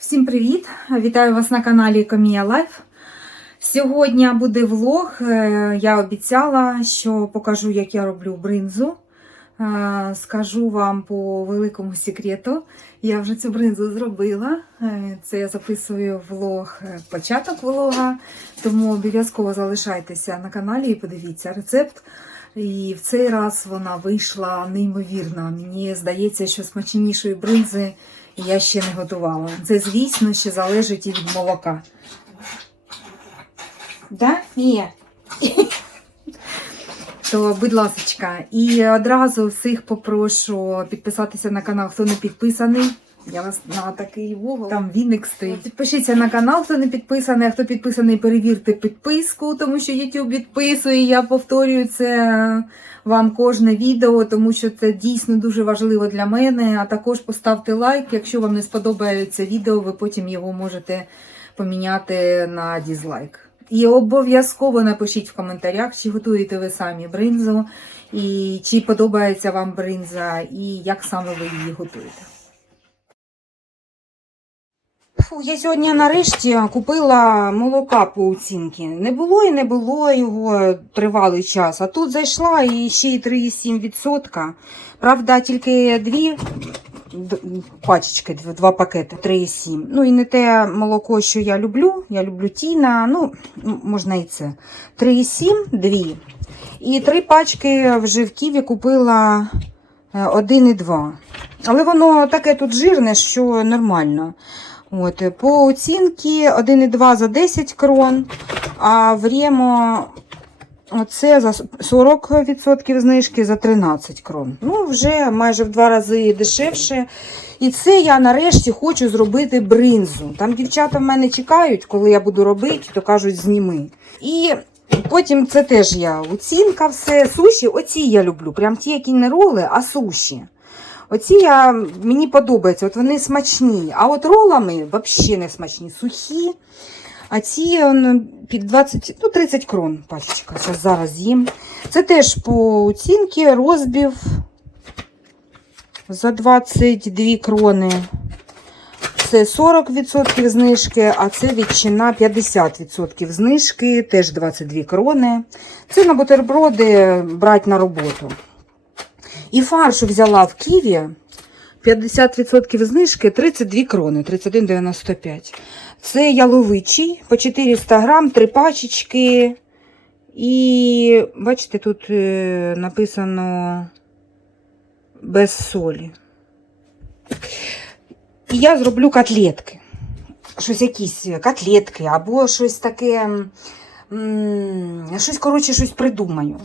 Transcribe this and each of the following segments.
Всім привіт! Вітаю вас на каналі Комія Лайф. Сьогодні буде влог. Е, Я обіцяла, що покажу, як я роблю бринзу. Е, Скажу вам по великому секрету. Я вже цю бринзу зробила. Е, Це я записую влог, початок влога, тому обов'язково залишайтеся на каналі і подивіться рецепт. І в цей раз вона вийшла неймовірна. Мені здається, що смачнішої бринзи я ще не готувала. Це, звісно, ще залежить і від молока. Да? Ні. То, будь ласка, і одразу всіх попрошу підписатися на канал, хто не підписаний. Я вас на такий вугол. Там віник стоїть. Підпишіться на канал, хто не підписаний. А хто підписаний, перевірте підписку, тому що YouTube відписує. Я повторюю це вам кожне відео, тому що це дійсно дуже важливо для мене. А також поставте лайк. Якщо вам не сподобається відео, ви потім його можете поміняти на дізлайк. І обов'язково напишіть в коментарях, чи готуєте ви самі бринзу, і чи подобається вам бринза, і як саме ви її готуєте. Фу, я сьогодні нарешті купила молока по оцінки. Не було і не було його тривалий час. А тут зайшла і ще й 3,7%. Правда, тільки дві пачечки, два пакети, 3,7. Ну і не те молоко, що я люблю. Я люблю тіна, ну, можна і це. 3,7, дві. І три пачки вже в Ківі купила е, 1,2. Але воно таке тут жирне, що нормально. От, е, по оцінці 1,2 за 10 крон, а Врємо оце за 40% знижки за 13 крон. Ну, вже майже в два рази дешевше. І це я нарешті хочу зробити бринзу. Там дівчата в мене чекають, коли я буду робити, то кажуть, зніми. І потім це теж я оцінка, все. Суші, оці я люблю. Прям ті, які не роли, а суші. Оці я, мені подобаються, от вони смачні. А от ролами взагалі не смачні, сухі. А ці он, під 20, ну 30 крон пачечка. Зараз зараз їм. Це теж по оцінці розбів за 22 крони. Це 40% знижки, а це ветчина 50% знижки, теж 22 крони. Це на бутерброди брати на роботу. І фаршу взяла в Києві 50% знижки 32 крони, 31,95. Це яловичий по 400 грам, три пачечки. І бачите, тут е, написано без солі. І я зроблю котлетки. Щось якісь котлетки або щось таке. Щось, коротше, щось придумаю.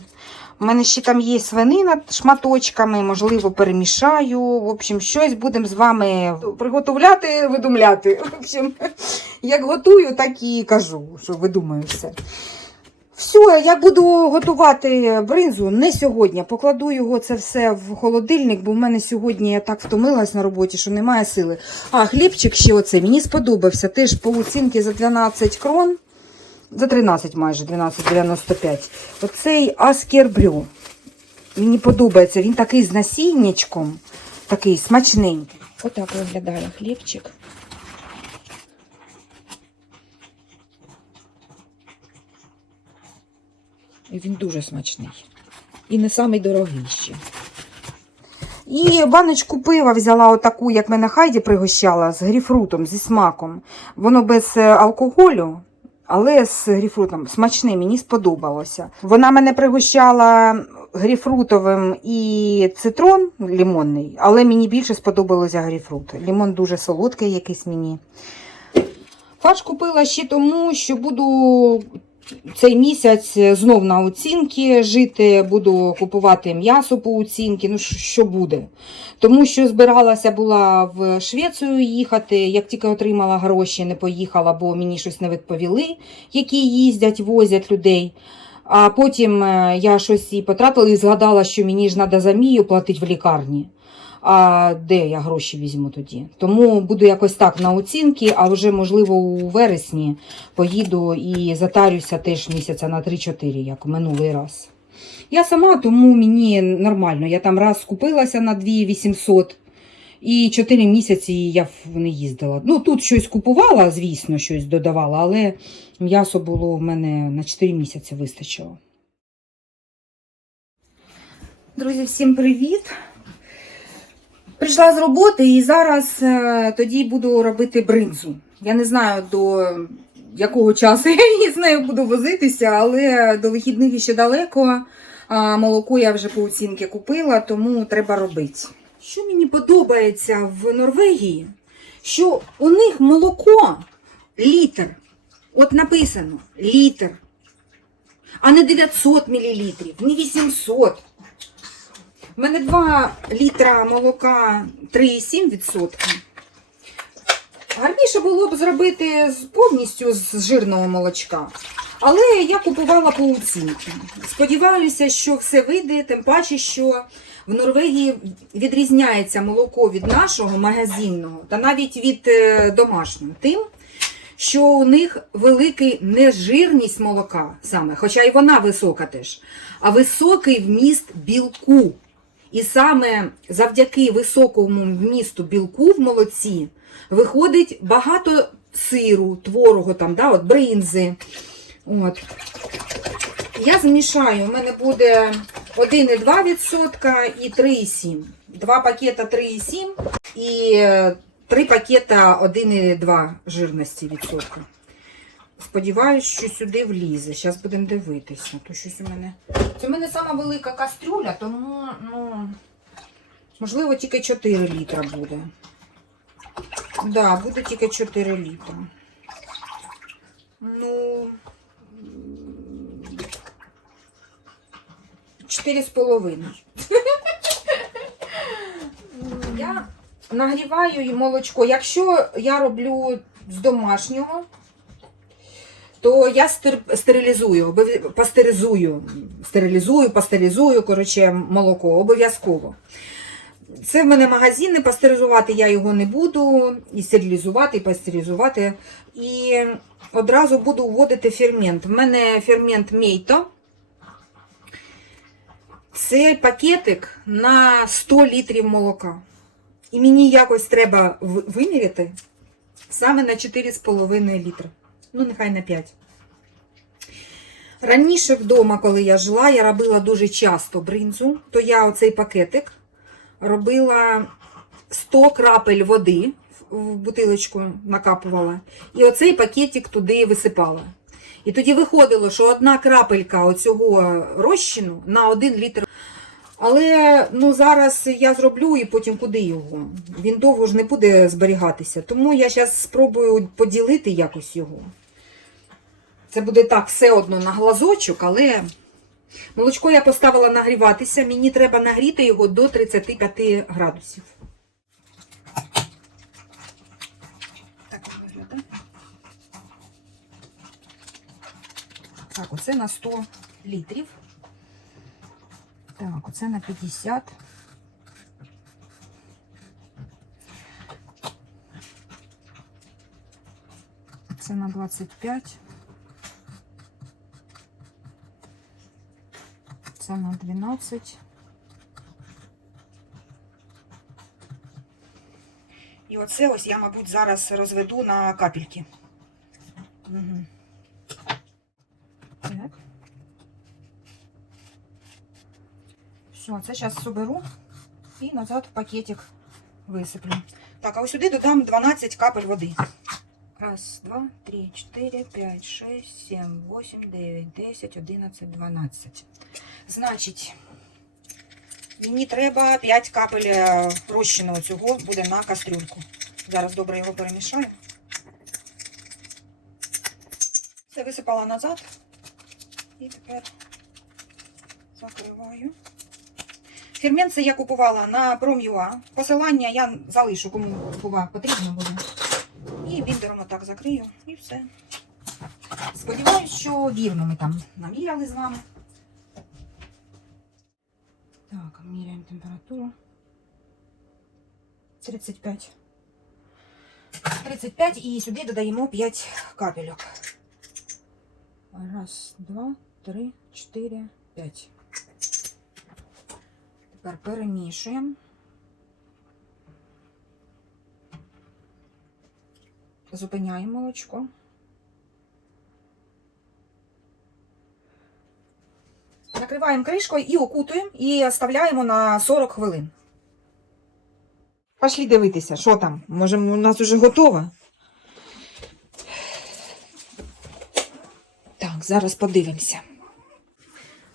У мене ще там є свинина шматочками, можливо, перемішаю. В общем, щось будемо з вами приготовляти, видумляти. В общем, як готую, так і кажу, що видумаю все. Все, я буду готувати бринзу не сьогодні. Покладу його це все в холодильник, бо в мене сьогодні я так втомилась на роботі, що немає сили. А хлібчик ще оцей мені сподобався. Теж по оцінки за 12 крон. За 13 майже, 12,95. Оцей аскербрю. Мені подобається. Він такий з насіннячком, такий смачненький. Отак виглядає хлібчик. І він дуже смачний. І не самий дорогий ще. І баночку пива взяла отаку, як мене Хайді пригощала, з гріфрутом, зі смаком. Воно без е, алкоголю, але з гріфрутом смачне, мені сподобалося. Вона мене пригощала гріфрутовим і цитрон лимонний, але мені більше сподобалося гріфрут. Лімон дуже солодкий якийсь мені. Фарш купила ще тому, що буду цей місяць знов на оцінки жити, буду купувати м'ясо по оцінки, ну що- буде. Тому що збиралася була в Швецію їхати, як тільки отримала гроші, не поїхала, бо мені щось не відповіли, які їздять, возять людей. А потім е, я щось і потратила і згадала, що мені ж треба за платити в лікарні. А де я гроші візьму тоді? Тому буду якось так на оцінки, а вже, можливо, у вересні поїду і затарюся теж місяця на 3-4, як минулий раз. Я сама, тому мені нормально. Я там раз купилася на 2 800 І 4 місяці я не їздила. Ну, тут щось купувала, звісно, щось додавала, але м'ясо було в мене на 4 місяці вистачило. Друзі, всім привіт! Прийшла з роботи і зараз е, тоді буду робити бринзу. Я не знаю до якого часу я з нею буду возитися, але до вихідних ще далеко. А молоко я вже по оцінки купила, тому треба робити. Що мені подобається в Норвегії, що у них молоко літр. От написано літр. А не 900 мл, не 800. У мене 2 літра молока 3,7%. Гарніше було б зробити повністю з жирного молочка. Але я купувала по оцінці. Сподіваюся, що все вийде, тим паче, що в Норвегії відрізняється молоко від нашого магазинного та навіть від е, домашнього. Тим, що у них великий не жирність молока саме, хоча й вона висока теж, а високий вміст білку. І саме завдяки високому вмісту білку в молоці виходить багато сиру, творогу, там, да, от, бринзи. От. Я змішаю, у мене буде 1,2% і 3,7. Два пакета 3,7 і е, три пакета 1,2 жирності відсотка. Сподіваюсь, що сюди влізе. Зараз будемо дивитися. То щось у мене. Це у мене сама велика кастрюля, тому ну, можливо тільки 4 літра буде. Так, да, буде тільки 4 літра. Ну. Чотири з половиною. Я нагріваю молочко. Якщо я роблю з домашнього, то я стер- стерилізую, пастеризую, стерилізую, пастеризую, коротше, молоко обов'язково. Це в мене магазин, пастеризувати я його не буду, і стерилізувати, і пастеризувати. І одразу буду вводити фермент. В мене фермент Мейто. Це пакетик на 100 літрів молока. І мені якось треба виміряти саме на 4,5 літри. Ну, нехай на 5. Раніше вдома, коли я жила, я робила дуже часто бринзу, то я оцей пакетик робила 100 крапель води в бутилочку накапувала. І оцей пакетик туди висипала. І тоді виходило, що одна крапелька оцього розчину на 1 літр. Але ну, зараз я зроблю і потім куди його. Він довго ж не буде зберігатися. Тому я зараз спробую поділити якось його. Це буде так все одно на глазочок, але молочко я поставила нагріватися. Мені треба нагріти його до 35 градусів. Так виглядає. Так, оце на 100 літрів. Так, оце на 50. Це на 25. Це на 12. І оце ось я, мабуть, зараз розведу на капельки. Угу. Так. Все, це зараз соберу і назад в пакетик висиплю. Так, а ось сюди додам 12 капель води. Раз, два, три, чотири, п'ять, шесть, сім, вісім, дев'ять, десять, одинадцять, дванадцять. Значить, мені треба 5 капель е, розчину цього буде на кастрюльку. Зараз добре його перемішаю. Все висипала назад. І тепер закриваю. Фермент це я купувала на Prom.ua. Посилання я залишу, кому купува потрібно буде. І біндером отак закрию і все. Сподіваюсь, що вірно ми там наміряли з вами. Так, меряем температуру. 35. 35 и сюда додаємо 5 капелек. Раз, два, три, четыре, п'ять. Тепер перемішуємо. Зупиняем молочко. Накриваємо кришкою і окутуємо, і оставляємо на 40 хвилин. Пошли дивитися, що там. Може, у нас вже готово? Так, зараз подивимося.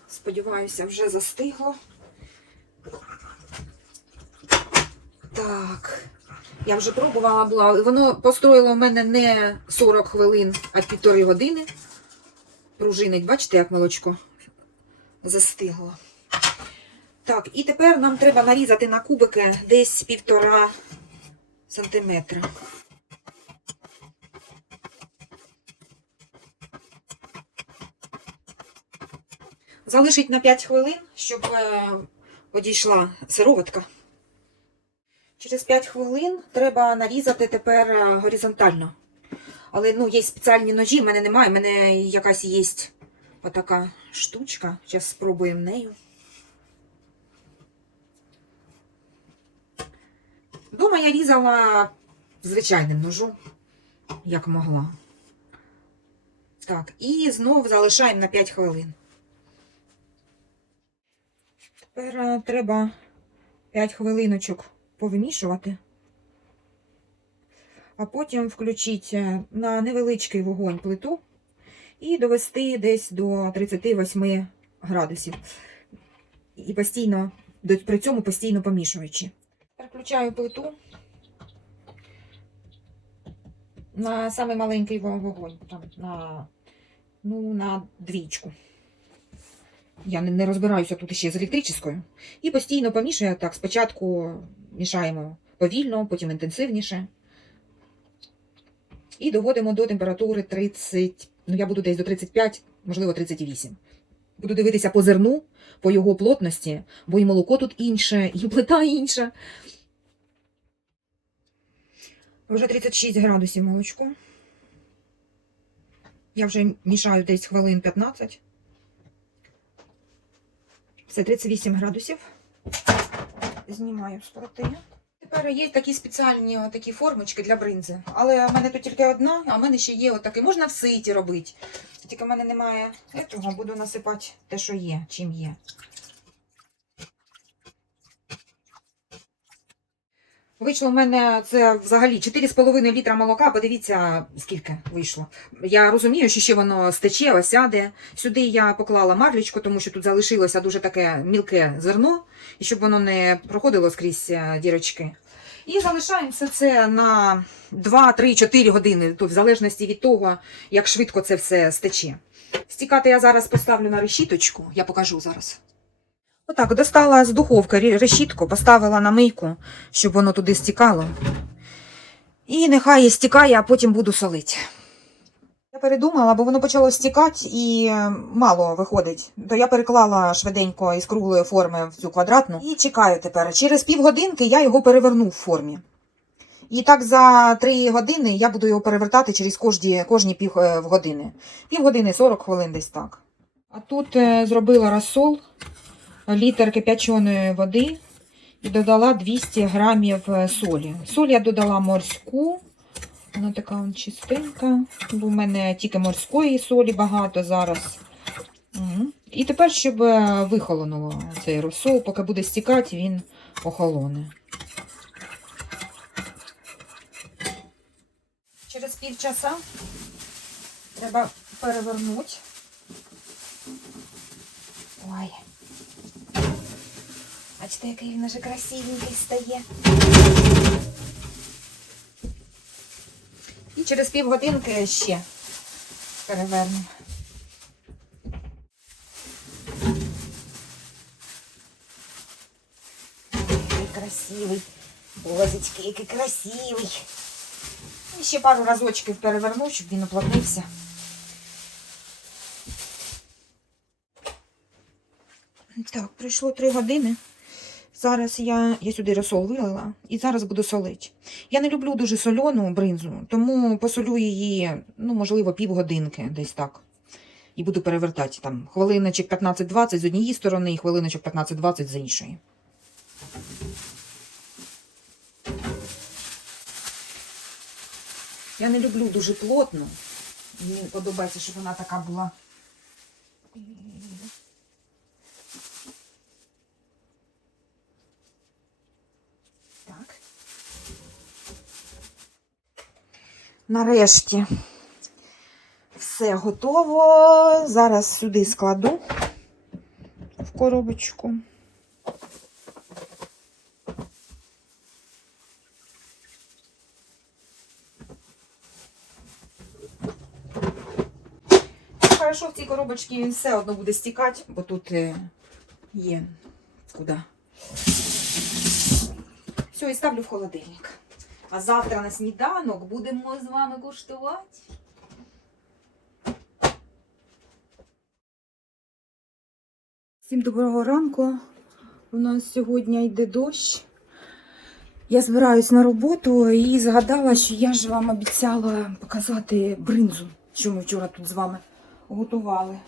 Сподіваюся, вже застигло. Так. Я вже пробувала була. Воно построїло у мене не 40 хвилин, а півтори години. Пружинить, бачите, як молочко застигло. Так, і тепер нам треба нарізати на кубики десь півтора сантиметра. Залишить на 5 хвилин, щоб е, одійшла сироватка. Через 5 хвилин треба нарізати тепер е, горизонтально. Але ну, є спеціальні ножі, в мене немає, в мене якась є отака штучка. Зараз спробуємо нею. Дома я різала звичайним ножом, як могла. Так, і знову залишаємо на 5 хвилин. Тепер е, треба 5 хвилиночок повимішувати, а потім включити на невеличкий вогонь плиту і довести десь до 38 градусів. І постійно, при цьому постійно помішуючи. Переключаю плиту на самий маленький вогонь, там, на, ну, на двічку. Я не, розбираюся тут ще з електричною. І постійно помішую так. Спочатку мішаємо повільно, потім інтенсивніше. І доводимо до температури 30, ну я буду десь до 35, можливо, 38. Буду дивитися по зерну, по його плотності, бо і молоко тут інше, і плита інша. Вже 36 градусів молочко. Я вже мішаю десь хвилин 15. Це 38 градусів. Знімаю з плити. Тепер є такі спеціальні такі формочки для бринзи. Але в мене тут тільки одна, а в мене ще є отаке. Можна в ситі робити. Тільки в мене немає цього, буду насипати те, що є, чим є. Вийшло в мене це взагалі 4,5 літра молока. Подивіться, скільки вийшло. Я розумію, що ще воно стече, осяде. Сюди я поклала марлічку, тому що тут залишилося дуже таке мілке зерно, і щоб воно не проходило скрізь е, дірочки. І залишаємо все це на 2, 3, 4 години, тут в залежності від того, як швидко це все стече. Стікати я зараз поставлю на решіточку, я покажу зараз. Отак, достала з духовки решітку, поставила на мийку, щоб воно туди стікало. І нехай стікає, а потім буду солити. Я передумала, бо воно почало стікати і е, мало виходить. То я переклала швиденько із круглої форми в цю квадратну і чекаю тепер. Через півгодинки я його переверну в формі. І так за три години я буду його перевертати через кожні, кожні пів е, години. Півгодини 40 хвилин десь так. А тут е, зробила розсол, літр кип'яченої води і додала 200 грамів е, солі. Соль я додала морську. Вона така вон чистенька. Бо в мене тільки морської солі багато зараз. І тепер, щоб е, вихолонуло цей розсол, поки буде стікати, він охолоне. Через півчаса треба перевернути. Ой. Бачите, який він уже красивенький стає. І через півгодинки ще перевернемо. Який красивий. Бозечки, який красивий. І ще пару разочків переверну, щоб він уплотнився. Так, пройшло три години. Зараз я, я сюди розсол вилила і зараз буду солити. Я не люблю дуже соляну бринзу, тому посолю її, ну, можливо, півгодинки десь так. І буду перевертати там хвилиночок 15-20 з однієї сторони і хвилиночок 15-20 з іншої. Я не люблю дуже плотну. Мені подобається, щоб вона така була. Так. Нарешті все готово. Зараз сюди складу в коробочку. Хорошо, в цій коробочці він все одно буде стікати, бо тут е, є куди. Все, і ставлю в холодильник. А завтра на сніданок будемо з вами куштувати. Всім доброго ранку. У нас сьогодні йде дощ. Я збираюсь на роботу і згадала, що я ж вам обіцяла показати бринзу, що ми вчора тут з вами готували.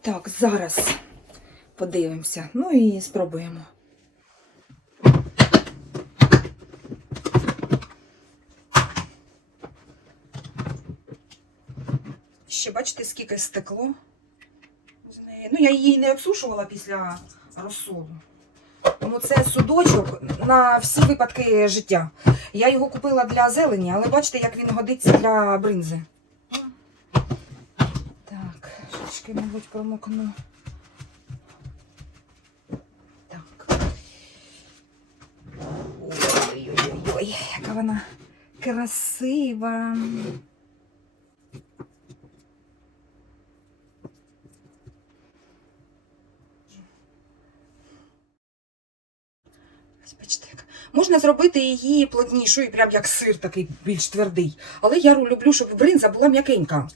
Так, зараз подивимося. Ну і спробуємо. Ще бачите, скільки стекло з неї. Ну, я її не обсушувала після розсолу. Тому це судочок на всі випадки життя. Я його купила для зелені, але бачите, як він годиться для бринзи. Так, шишки, мабуть, промокну. Так. Ой-ой-ой, яка вона красива. Ось Бачите, як. Можна зробити її плотнішою, прям як сир такий більш твердий. Але я люблю, щоб бринза була м'якенька.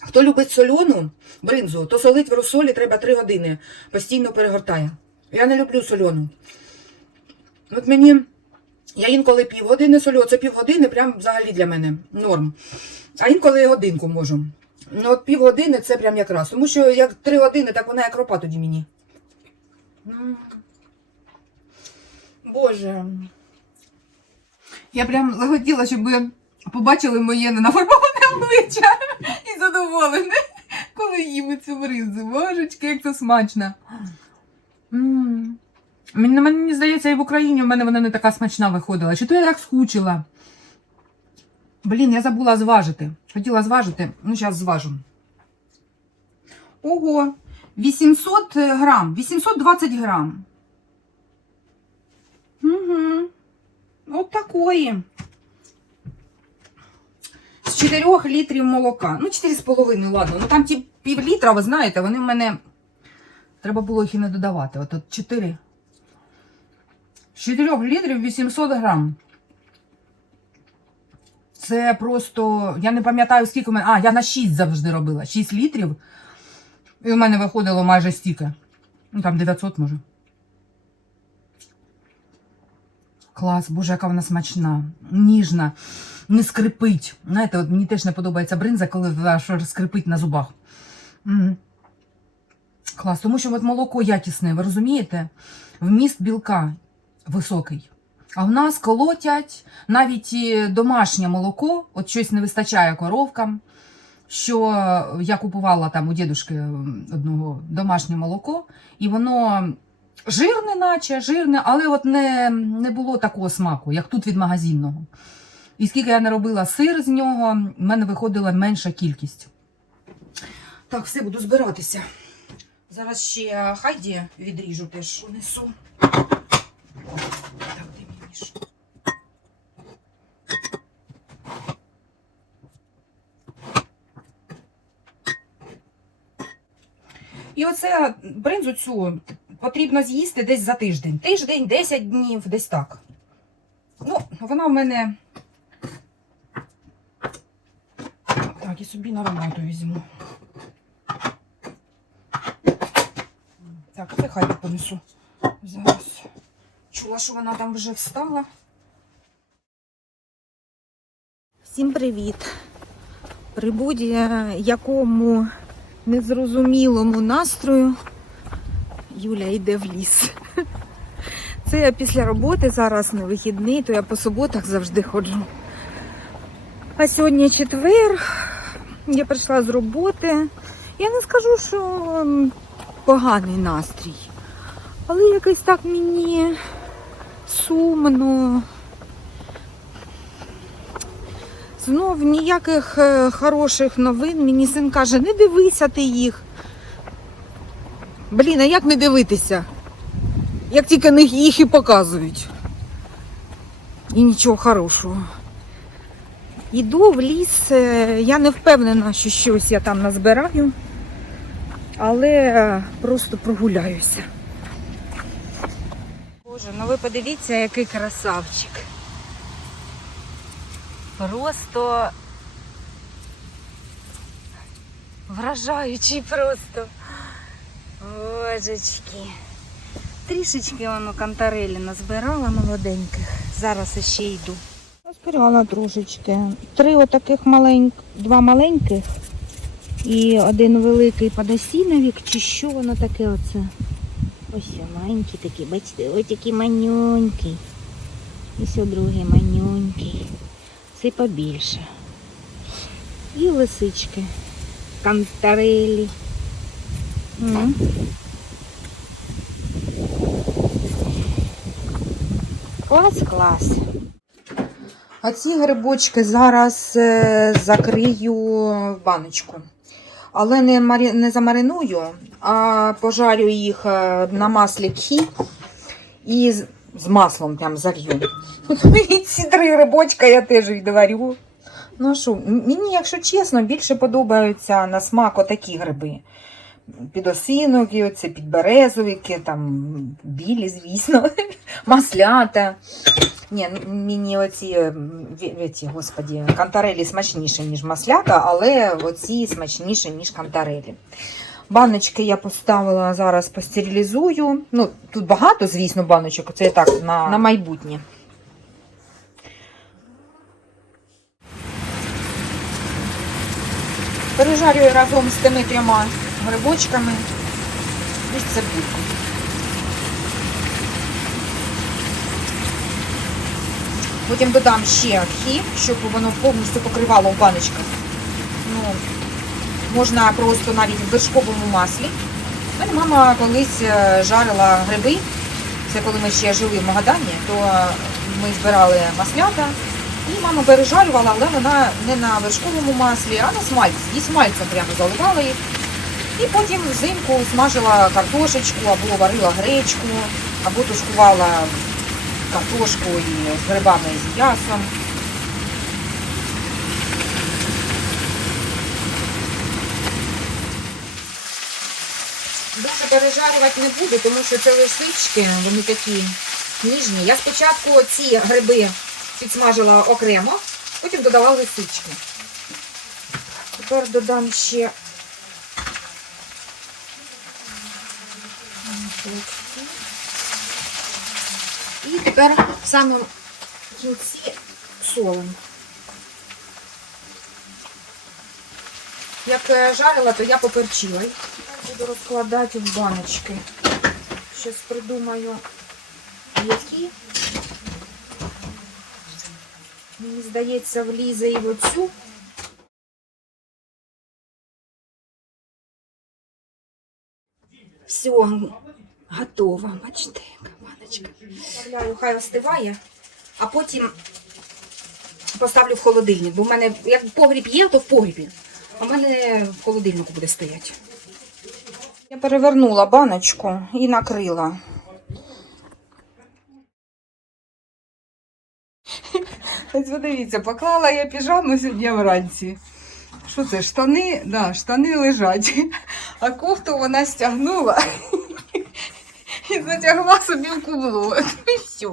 Хто любить сольону бринзу, то солить в розсолі треба 3 години. Постійно перегортає. Я не люблю сольону. От мені, я інколи півгодини солю, це півгодини прям взагалі для мене норм. А інколи годинку можу. Ну, от півгодини це прям якраз. Тому що як 3 години, так вона як ропа тоді мені. Боже. Я прям захотіла, щоб ви побачили моє ненафарбоване обличчя і задоволене, коли їм цю бринзу. Божечки, як це смачно. М. Мені здається, і в Україні в мене вона не така смачна виходила. Чи то я так скучила? Блін, я забула зважити. Хотіла зважити, ну зараз зважу. Ого, 800 грам, 820 грам. Угу. От такої. З 4 літрів молока. Ну, 4,5, ладно. Ну там ті пів літра, ви знаєте, вони в мене. Треба було їх і не додавати. От, от 4. З 4 літрів 800 грам. Це просто. Я не пам'ятаю, скільки у мене. А, я на 6 завжди робила. 6 літрів. І у мене виходило майже стільки. Ну, там 900 може. Клас, боже, яка вона смачна, ніжна, не скрипить. Знаєте, от мені теж не подобається бринза, коли скрипить на зубах. М. Клас, тому що от молоко якісне, ви розумієте? Вміст білка високий. А в нас колотять навіть і домашнє молоко, от щось не вистачає коровкам. Що я купувала там у дідушки одного домашнє молоко, і воно жирне, наче жирне, але от не, не було такого смаку, як тут від магазинного. І скільки я не робила сир з нього, в мене виходила менша кількість. Так, все, буду збиратися. Зараз ще хайді відріжу теж унесу. Так, де мій ніж? І оце бринзу цю потрібно з'їсти десь за тиждень. Тиждень, 10 днів, десь так. Ну, вона в мене. Так, і собі на роботу візьму. Так, це хай понесу. Зараз. Чула, що вона там вже встала. Всім привіт! При будь-якому незрозумілому настрою Юля йде в ліс. Це я після роботи зараз не вихідний, то я по суботах завжди ходжу. А сьогодні четвер. Я прийшла з роботи. Я не скажу, що поганий настрій. Але якось так мені сумно. Знов ніяких е, хороших новин. Мені син каже, не дивися ти їх. Блін, а як не дивитися? Як тільки їх і показують. І нічого хорошого. Іду в ліс, е, я не впевнена, що щось я там назбираю, але е, просто прогуляюся. Боже, ну ви подивіться, який красавчик. Просто вражаючий просто. Божечки. Трішечки воно кантарелі назбирала молоденьких. Зараз іще йду. Назбирала трошечки. Три отаких маленьких, два маленьких і один великий подосіновік, чи що воно таке оце. Ось маленький такий, бачите, ось такий манюнький. І ось другий манюнький. Цей побільше. І лисички. Кантарелі. Клас, клас. А ці грибочки зараз е, закрию в баночку. Але не, марі... не замариную, а пожарю їх е, на маслі кхі і з, з маслом прям залью. І ці три грибочка я теж відварю. Ну що, мені, якщо чесно, більше подобаються на смак отакі гриби. Підосинові, оці підберезовики, там білі, звісно, маслята. Ні, ну, мені оці, ві- віті, господі, кантарелі смачніші, ніж маслята, але оці смачніші, ніж кантарелі. Баночки я поставила зараз постерилізую. Ну, тут багато, звісно, баночок, це так на, на майбутнє. Пережарюю разом з тими трьома грибочками і з цибулькою. Потім додам ще хі, щоб воно повністю покривало в баночках. Ну, можна просто навіть в вершковому маслі. У мене мама колись е, жарила гриби. Це коли ми ще жили в Магадані, то ми збирали маслята. І мама пережарювала, але вона не на вершковому маслі, а на смальці. Зі смальцем прямо заливала їх. І потім взимку смажила картошечку або варила гречку, або тушкувала картошку з грибами і з м'ясом. Дуже пережарювати не буду, тому що це лисички, вони такі ніжні. Я спочатку ці гриби підсмажила окремо, потім додала лисички. Тепер додам ще і тепер в самому кінці солимо. Як е, жарила, то я поперчила. Буду розкладати в баночки. Щось придумаю, які. Мені здається, влізе і в оцю. Все, готово. Бачите, яка баночка. Вставляю, хай остиває, а потім поставлю в холодильник. Бо в мене, як погріб є, то в погрібі. А в мене в холодильнику буде стояти. Я перевернула баночку і накрила. Ось подивіться, поклала я піжаму сьогодні вранці. Що це? Штани? Да, штани лежать. А кофту вона стягнула затягла собі в кубло. І все.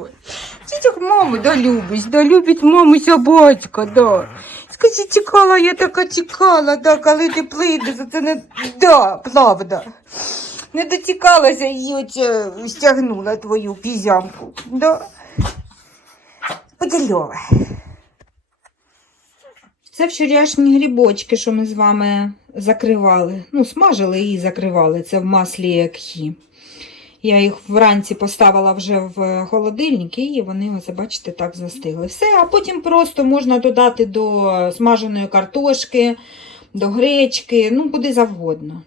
Дітях маму да любить, да любить мамуся батька, да. Скажи, тікала, я така тікала, да, коли ти прийдеш, це не да, правда. Не дотікалася і от е, стягнула твою пізямку. Да. Подільове. Це вчорашні грибочки, що ми з вами закривали. Ну, смажили і закривали. Це в маслі кхі. Я їх вранці поставила вже в холодильник, і вони, ось, бачите, так застигли. Все, а потім просто можна додати до смаженої картошки, до гречки, ну, куди завгодно.